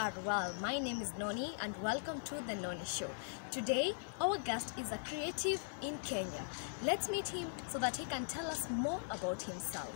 are well. My name is Noni and welcome to the Noni Show. Today, our guest is a creative in Kenya. Let's meet him so that he can tell us more about himself.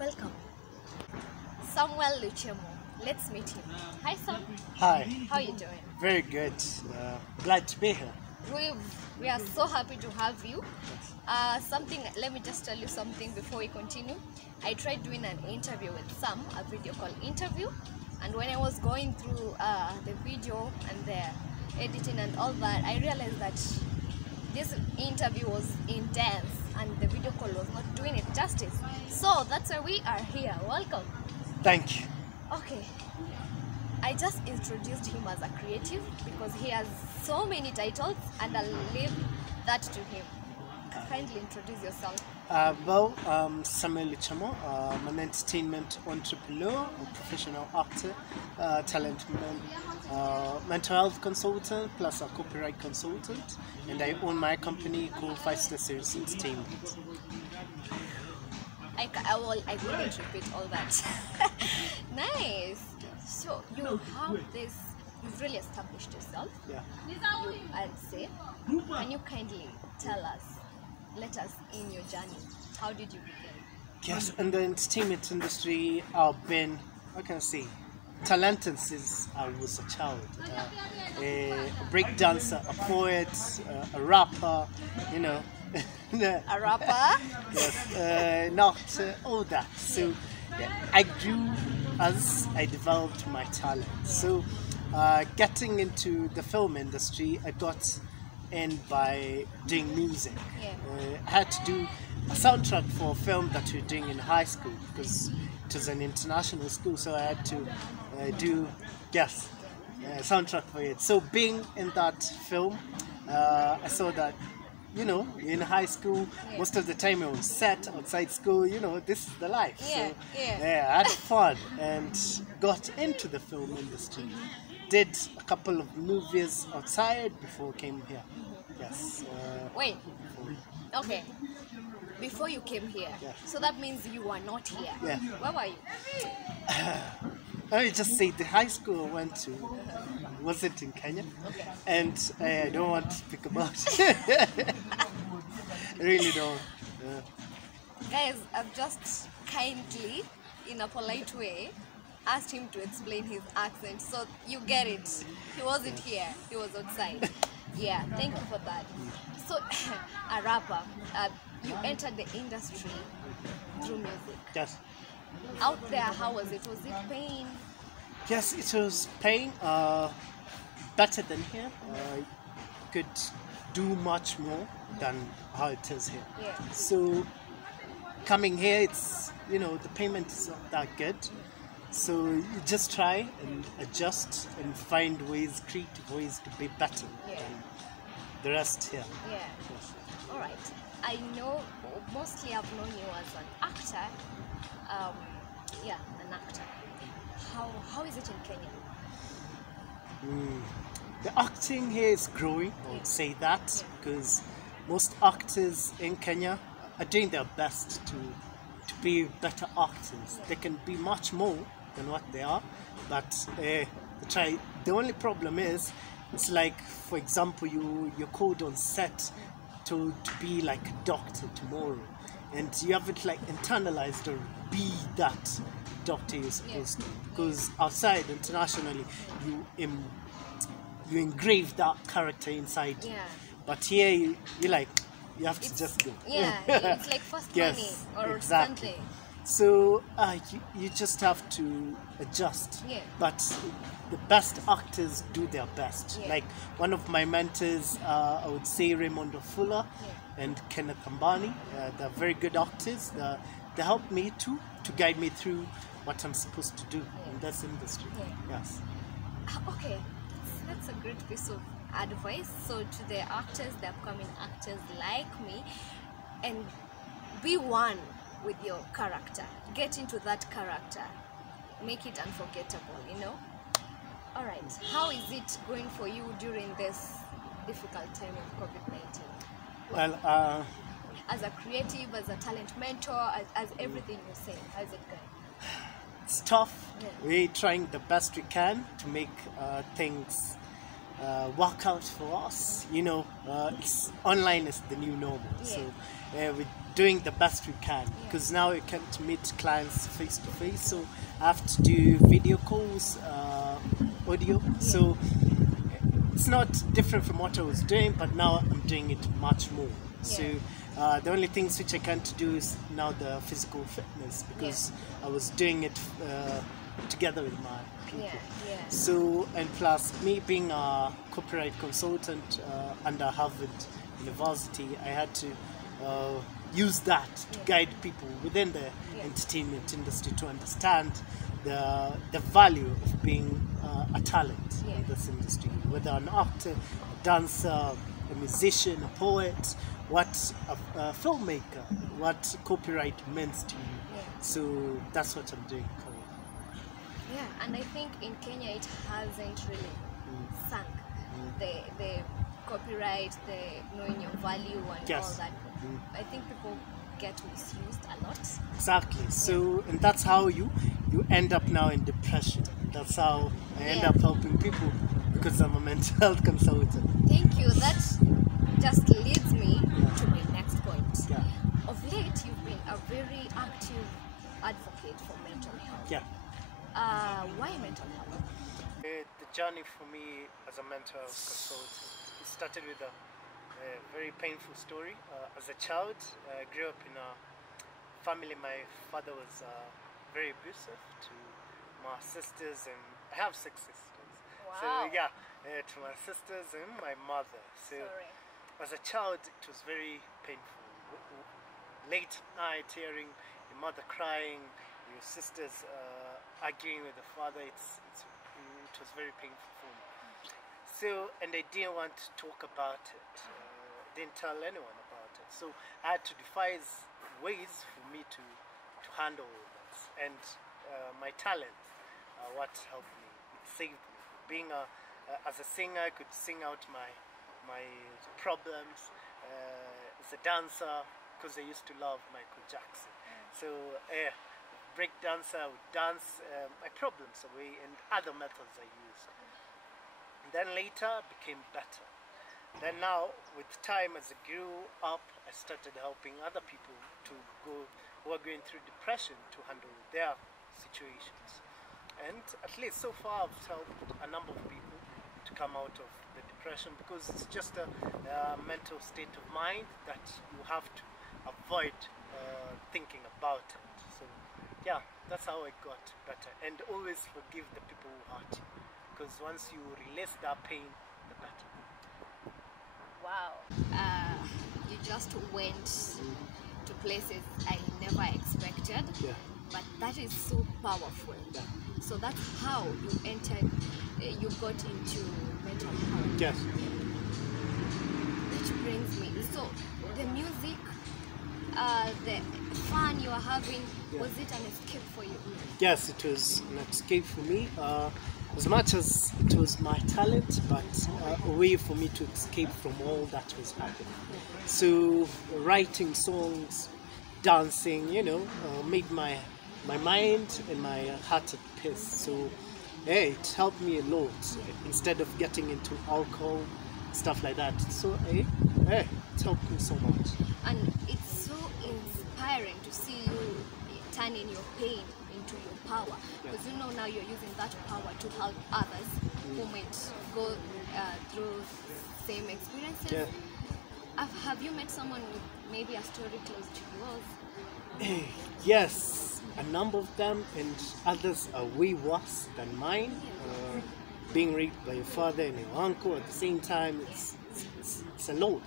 Welcome. Samuel Luchemo. Let's meet him. Hi Sam. Hi. How are you doing? Very good. Glad to be here. We are so happy to have you. Let me just tell you something before we continue. I tried doing an interview with Sam, a video call interview, and when I was going through the video and the editing and all that, I realized that this interview was intense and the video call was not doing it justice. So that's why we are here. Welcome. Thank you. Okay. I just introduced him as a creative because he has so many titles and I'll leave that to him. Kindly introduce yourself. Samuel Luchemo. I'm an entertainment entrepreneur, a professional actor, mental health consultant, plus a copyright consultant, and I own my company called 5 Series Entertainment. I couldn't repeat all that. Nice. So you have this, you've really established yourself. Yeah. I'd say. Can you kindly tell us, let us in your journey? How did you begin? Yes, in the entertainment industry, I've been, what can I say, talented since I was a child. A break dancer, a poet, a rapper, you know. A rapper? Yes, not all that. So yeah, I grew as I developed my talent. So getting into the film industry, I got in by doing music. Yeah. I had to do a soundtrack for a film that we were doing in high school because it was an international school, so I had to do soundtrack for it. So being in that film, I saw that, you know, in high school, most of the time I was set outside school, you know, this is the life. Yeah, so yeah. I had fun and got into the film industry. Did a couple of movies outside before I came here. Yes. Wait. Okay. Before you came here, Yeah. so that means you were not here. Yeah. Where were you? Let me just say the high school I went to wasn't in Kenya, Okay. and I don't want to speak about it. I really don't. Guys, I've just kindly, in a polite way, asked him to explain his accent, so you get it. He wasn't here, he was outside. Yeah, thank you for that. So, a rapper, you entered the industry through music. Yes. Out there, how was it? Was it pain? Yes, it was paying better than here. Could do much more than how it is here. Yeah. So coming here, it's, you know, the payment is not that good. So you just try and adjust and find ways, creative ways to be better Yeah. than the rest here. Yeah. Yes. All right. I know, mostly I've known you as an actor. An actor. How is it in Kenya? The acting here is growing, I would say that, because most actors in Kenya are doing their best to be better actors. They can be much more than what they are, but they try. The only problem is, it's like, for example, you're called on set to be like a doctor tomorrow, and you haven't like internalized or be that doctor you're supposed to. Because outside, internationally, you engrave that character inside you. Yeah. But here you have to just go. Yeah, it's like fast Yes, money or exactly. something. So you just have to adjust. Yeah. But the best actors do their best. Yeah. Like one of my mentors, I would say Raymond Fuller and Kenneth Kambani. They're very good actors. They help me to guide me through what I'm supposed to do in this industry. Yeah. Yes. Okay, that's a great piece of advice. So to the actors, the upcoming actors like me, and be one with your character. Get into that character. Make it unforgettable, you know? Alright, how is it going for you during this difficult time of COVID-19? Well, As a creative, as a talent mentor, as everything you're saying, how's it going? it's tough. Yeah. We're trying the best we can to make things work out for us. You know, online is the new normal. Yeah. So we're doing the best we can because now we can't meet clients face to face. So I have to do video calls, audio. So it's not different from what I was doing, but now I'm doing it much more. So the only things which I can't do is now the physical fitness because I was doing it together with my people. So, and plus me being a copyright consultant under Harvard University, I had to use that to guide people within the entertainment industry to understand the value of being a talent in this industry, whether an actor, a dancer, a musician, a poet, what a filmmaker, what copyright means to you. So that's what I'm doing currently. Yeah, and I think in Kenya it hasn't really sunk. The copyright, the knowing your value and all that. I think people get misused a lot. Exactly. So, and that's how you end up now in depression. That's how I end up helping people because I'm a mental health consultant. Thank you. That just leads me to my next point. Of late, you've been a very active advocate for mental health. Why mental health? The journey for me as a mental health consultant, it started with a very painful story. As a child, I grew up in a family. My father was very abusive to my sisters, and I have 6 sisters. Wow. So to my sisters and my mother. So as a child, it was very painful. Late night, hearing your mother crying, your sisters arguing with the father, it was very painful for me. So, and I didn't want to talk about it. Didn't tell anyone about it. So I had to devise ways for me to handle this. And my talent, what helped me, it saved me. Being as a singer, I could sing out my problems. As a dancer, because I used to love Michael Jackson. So break dancer, I would dance my problems away, and other methods I used. And then later became better. Then now, with time, as I grew up, I started helping other people who are going through depression to handle their situations. And at least so far, I've helped a number of people to come out of the depression because it's just a mental state of mind that you have to avoid thinking about it. So yeah, that's how I got better. And always forgive the people who hurt you, because once you release that pain, the better. Wow. You just went to places I never expected, but that is so powerful. So that's how you entered, you got into mental health. Yes. Which brings me, so the music, the fun you are having, was it an escape for you? Yes, it was an escape for me. As much as it was my talent, but a way for me to escape from all that was happening. So writing songs, dancing, made my mind and my heart at peace. So it helped me a lot instead of getting into alcohol, stuff like that. So it helped me so much. And it's so inspiring to see you turning your pain into your power, because now you're using that power to help others who might go through same experiences. Have you met someone with maybe a story close to yours? Yes, a number of them, and others are way worse than mine. Being raped by your father and your uncle at the same time, it's a lot.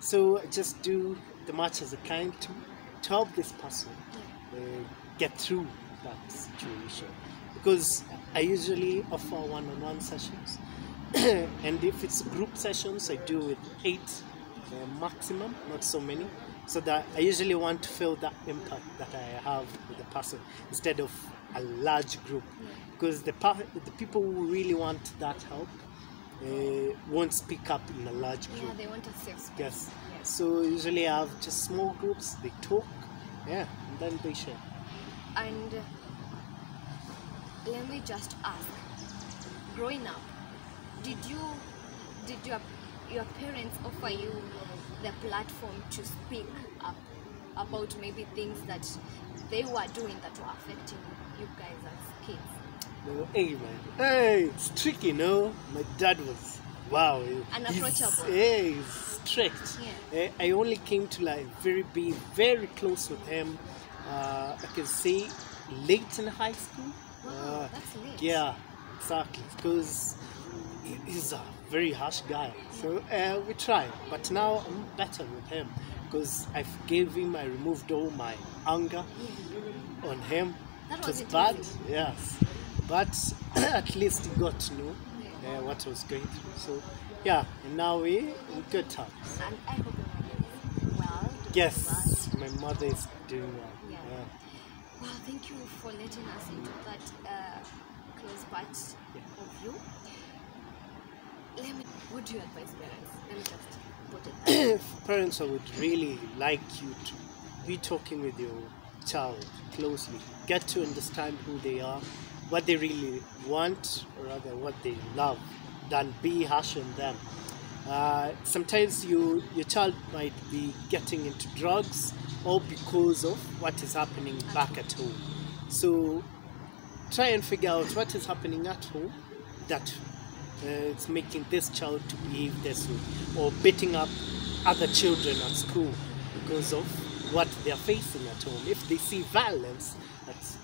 So I just do the much as I can to help this person get through that situation, because I usually offer one-on-one sessions and if it's group sessions, I do with 8 maximum, not so many, so that I usually want to feel that impact that I have with the person instead of a large group, because the people who really want that help won't speak up in a large group. They want a safe space. Yes. So usually I have just small groups, they talk, and then they share. And let me just ask, growing up, did your parents offer you the platform to speak up about maybe things that they were doing that were affecting you guys as kids? No, hey man, hey, it's tricky, no? My dad was, wow, Unapproachable. He's strict. Yeah. I only came to like be very close with him. I can say late in high school. Wow, that's late. Yeah, exactly. Because he's a very harsh guy. So we try. But now I'm better with him because I forgave him. I removed all my anger on him. That It was wasn't bad, easy. yes. But at least he got to know what I was going through. So yeah, and now we're in good times. And I hope your mother is well. Doing Yes, my mother is doing well. Yeah. Wow, thank you for letting us into that close part of you. What do you advise parents? Let me just put it that way. Parents, I would really like you to be talking with your child closely. Get to understand who they are, what they really want, or rather what they love, than be harsh on them. Sometimes your child might be getting into drugs all because of what is happening back at home. So try and figure out what is happening at home that it's making this child to behave this way, or beating up other children at school because of what they are facing at home. If they see violence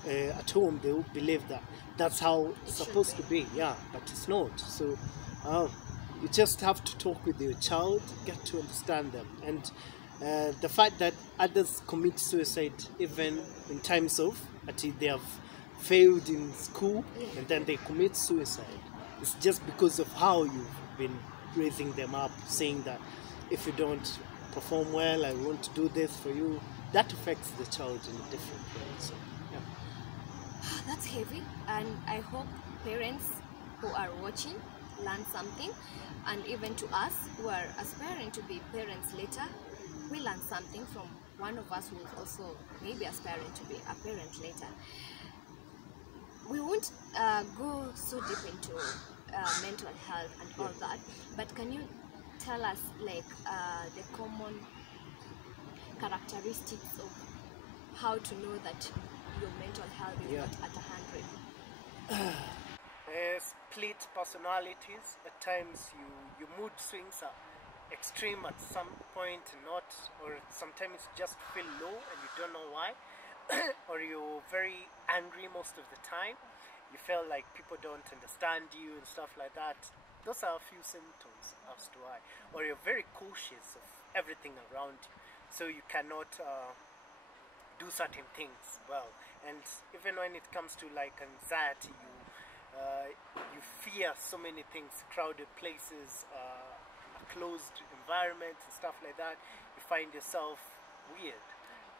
at home, they will believe that that's how it's supposed to be. Yeah, but it's not. So you just have to talk with your child, get to understand them, and the fact that others commit suicide even in times of they have failed in school and then they commit suicide. It's just because of how you've been raising them up, saying that if you don't perform well, I want to do this for you. That affects the child in a different way. So, yeah. That's heavy, and I hope parents who are watching learn something, and even to us who are aspiring to be parents later, we learn something from one of us who is also maybe aspiring to be a parent later. We won't go so deep into mental health and all that, but can you tell us like the common characteristics of how to know that your mental health is not at 100? Split personalities. At times your mood swings are extreme at some point, not, or sometimes you just feel low and you don't know why. Or you're very angry most of the time. You feel like people don't understand you and stuff like that. Those are a few symptoms as to why. Or you're very cautious of everything around you, so you cannot do certain things well. And even when it comes to like anxiety, you fear so many things, crowded places, a closed environment and stuff like that. You find yourself weird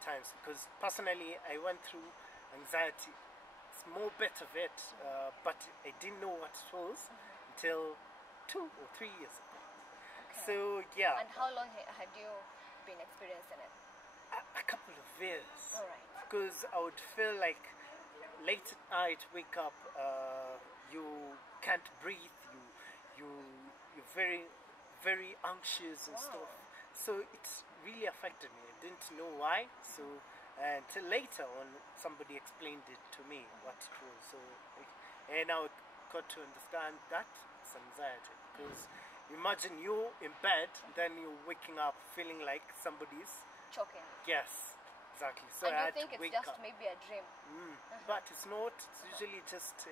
times, because personally I went through anxiety, small bit of it, but I didn't know what it was until 2 or 3 years ago. Okay. So yeah. And how long had you been experiencing it? A couple of years. All right. Because I would feel like late at night, wake up, you can't breathe, you're very, very anxious and stuff. So it really affected me. I didn't know why. So until later on, somebody explained it to me what it was. So and I got to understand that it's anxiety. Because imagine you're in bed, then you're waking up feeling like somebody's Choking. Yes, exactly. So And I you had think to it's wake just up. maybe a dream? But it's not. It's usually just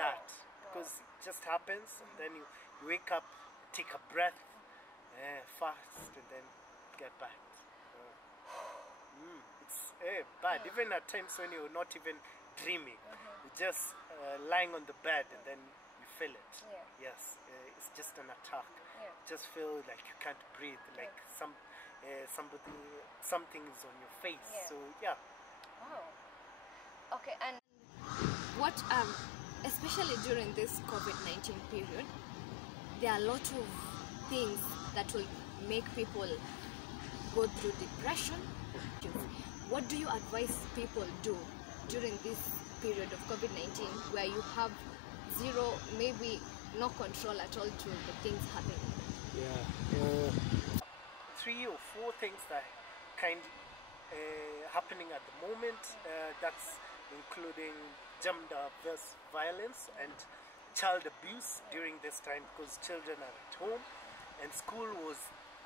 that, because it just happens, and then you wake up, take a breath, fast, and then get back. It's bad. Even at times when you're not even dreaming, you're just lying on the bed, and then you feel it. Yeah. Yes, it's just an attack. Yeah. Just feel like you can't breathe, like something is on your face. Yeah. So yeah. Wow. Okay, and what especially during this COVID-19 period, there are a lot of things that will make people go through depression. What do you advise people do during this period of COVID-19 where you have zero, maybe no control at all to the things happening? Yeah. 3 or 4 things that kind happening at the moment. That's including gender violence and child abuse during this time, because children are at home and school was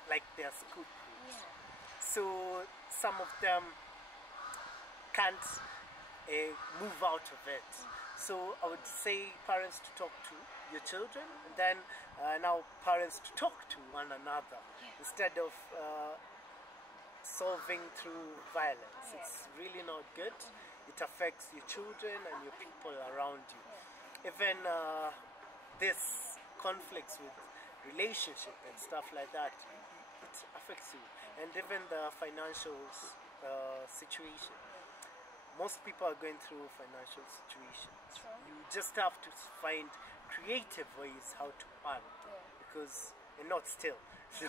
like their school. So some of them can't move out of it. So I would say parents to talk to your children, and then now parents to talk to one another instead of solving through violence. It's really not good. It affects your children and your people around you. Even this conflicts with relationship and stuff like that, it affects you. And even the financial situation. Most people are going through financial situations. You just have to find creative ways how to earn, because and not still. So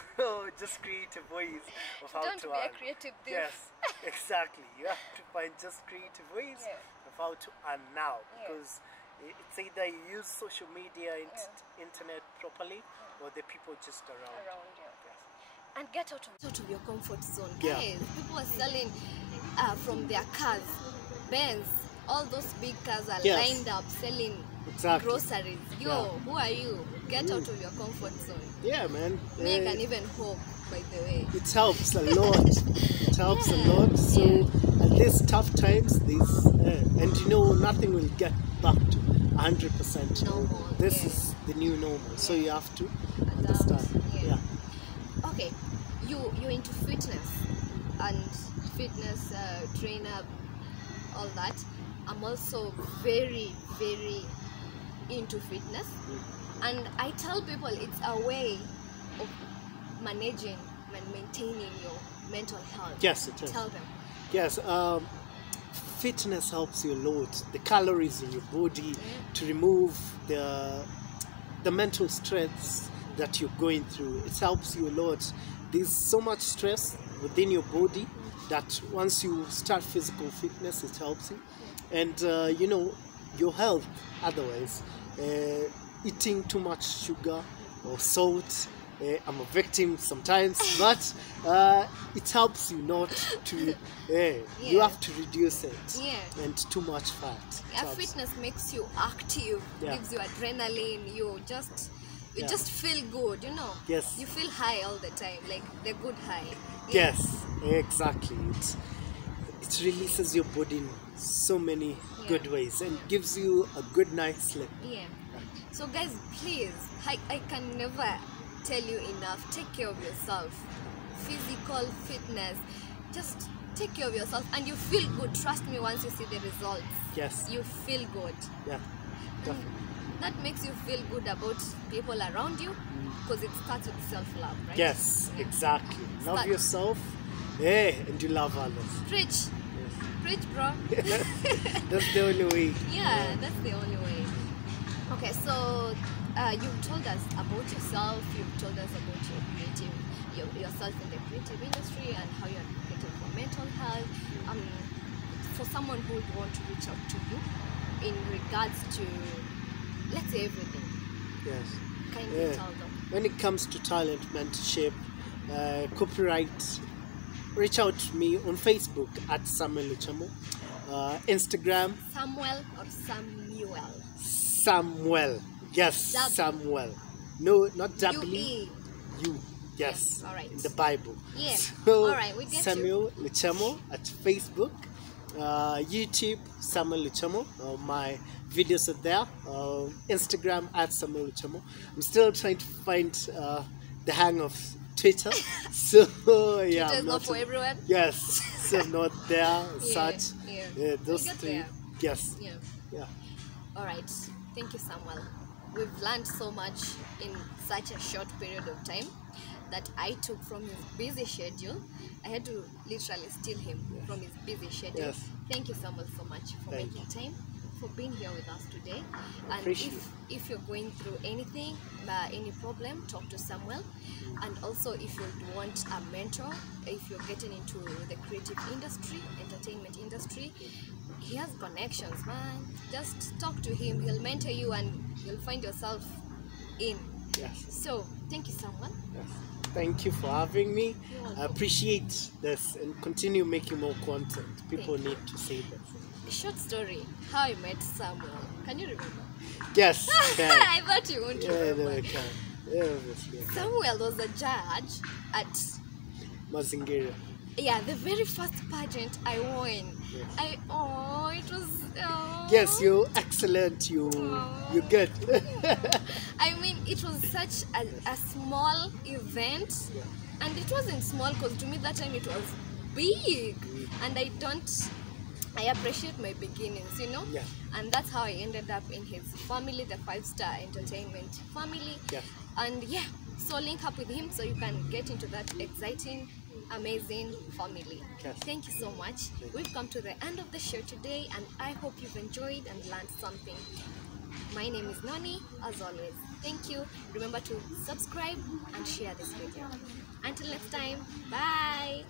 just creative ways of how to earn. Don't be a creative thief. Yes, exactly. You have to find just creative ways of how to earn now, because it's either you use social media, internet properly, or the people just around you. And get out of your comfort zone. Guys, people are selling from their cars, Benz, all those big cars are lined up selling groceries. Who are you? Get out of your comfort zone. Yeah, man. Me, I can even hope, by the way. It helps a lot. It helps a lot. So at these tough times, and you know, nothing will get back to 100% normal. This is the new normal. So you have to understand. Okay, you're into fitness and fitness trainer, all that. I'm also very, very into fitness, and I tell people it's a way of managing and maintaining your mental health. Yes, it is. Tell them. Yes, fitness helps you a lot. The calories in your body to remove the mental stress that you're going through. It helps you a lot. There's so much stress within your body that once you start physical fitness, it helps you. And you know, your health otherwise, eating too much sugar or salt, I'm a victim sometimes, but it helps you not to, you have to reduce it, and too much fat. Fitness makes you active, gives you adrenaline, you just feel good, you know. Yes. You feel high all the time, like the good high. Yes, exactly. It releases your body in so many good ways and gives you a good night's sleep. So guys, please, I can never tell you enough, take care of yourself. Physical fitness, just take care of yourself and you feel good. Trust me, once you see the results, you feel good. Definitely. That makes you feel good about people around you, because it starts with self-love, right? Yes, exactly. Love yourself, and you love others. Preach. Preach, bro. That's the only way. That's the only way. Okay, so you've told us about yourself, you've told us about yourself in the creative industry and how you're advocating for mental health. For someone who would want to reach out to you in regards to, let's say, everything. Kindly tell them. When it comes to talent mentorship, copyright, reach out to me on Facebook at Samuel Luchemo, Instagram. Samuel or Samuel? Samuel. Yes, Samuel. No, not W. U. Yes. All right. In the Bible. So, all right, we get Samuel Luchemo at Facebook, YouTube Samuel Luchemo. My videos are there. Instagram at Samuel Luchemo. I'm still trying to find the hang of Twitter. So Twitter's not for everyone. Yes, so I'm not there. Such. Those three. Yes. All right. Thank you, Samuel. We've learned so much in such a short period of time that I took from his busy schedule. I had to literally steal him from his busy schedule. Thank you, Samuel, so much for making time, for being here with us today. And if you're going through anything, any problem, talk to Samuel. And also, if you want a mentor, if you're getting into the creative industry, entertainment industry, industry. He has connections, man. Just talk to him. He'll mentor you, and you'll find yourself in. Yes. So, thank you, someone. Yes. Thank you for having me. You're welcome. I appreciate this and continue making more content. People Thank you. need to see this. A short story. How I met Samuel. Can you remember? Yes. Can. I thought you won't Yeah, remember. no, I can. Yeah, obviously. I can. Samuel was a judge at Mazingira. the very first pageant I won. Yes. It was. Yes, you're excellent. You're good. I mean, it was such a small event, and it wasn't small because to me that time it was big, and I appreciate my beginnings, you know. Yeah. And that's how I ended up in his family, the 5-star entertainment family. Yeah. And so link up with him so you can get into that exciting, amazing family. Yes. Thank you so much. We've come to the end of the show today, and I hope you've enjoyed and learned something. My name is Noni, as always. Thank you. Remember to subscribe and share this video. Until next time, bye.